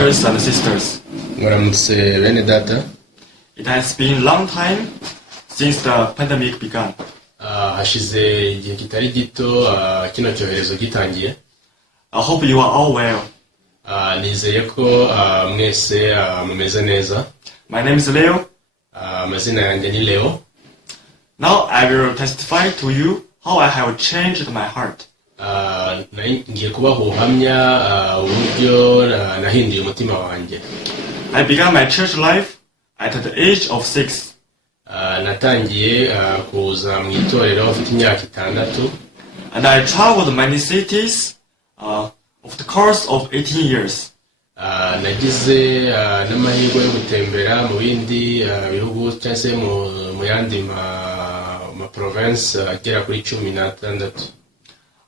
brothers and sisters. It has been a long time since the pandemic began. I hope you are all well. My name is Leo. Now I will testify to you how I have changed my heart. I began my church life at the age of 6. And I traveled many cities of the course of 18 years.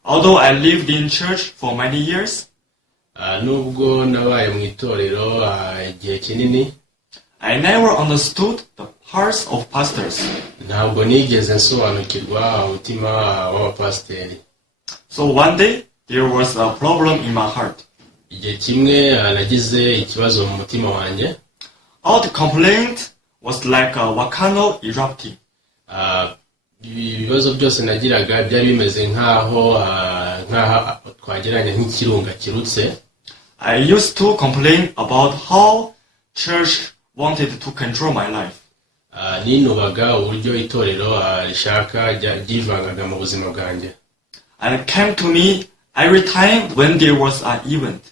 Although I lived in church for many years, I never understood the hearts of pastors. So one day, there was a problem in my heart. All the complaint was like a volcano erupting. I used to complain about how church wanted to control my life. And it came to me every time when there was an event.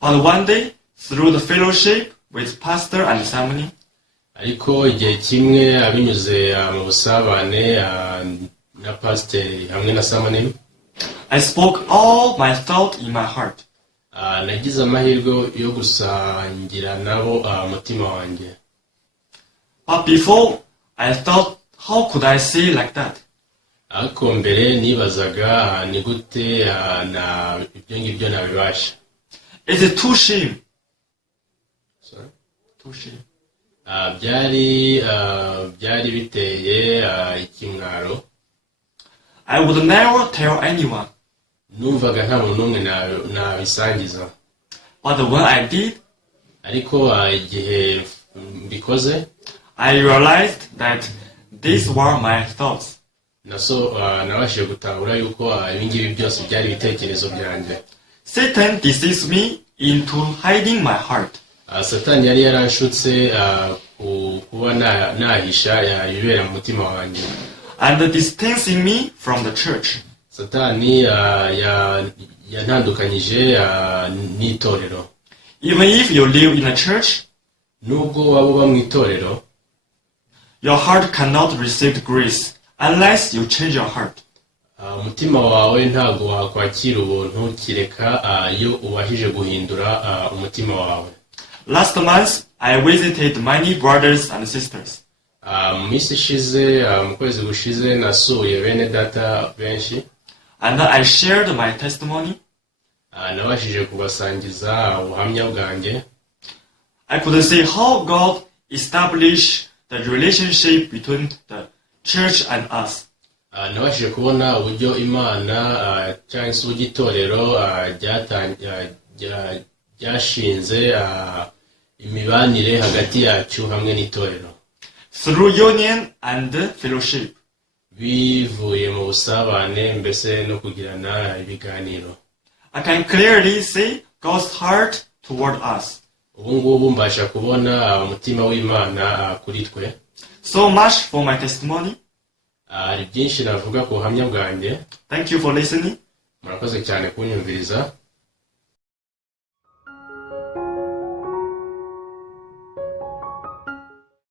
But one day, through the fellowship with pastor and ceremony, I spoke all my thoughts in my heart. But before, I thought, how could I say like that? Is it too shame? Sorry? Too shame. I would never tell anyone. But when I did, I realized that these were my thoughts. Satan deceived me into hiding my heart. And distancing me from the church. Even if you live in a church, your heart cannot receive grace unless you change your heart. Last month, I visited many brothers and sisters. And I shared my testimony. I could say how God established the relationship between the church and us. And through union and fellowship. I can clearly see God's heart toward us. So much for my testimony. Thank you for listening.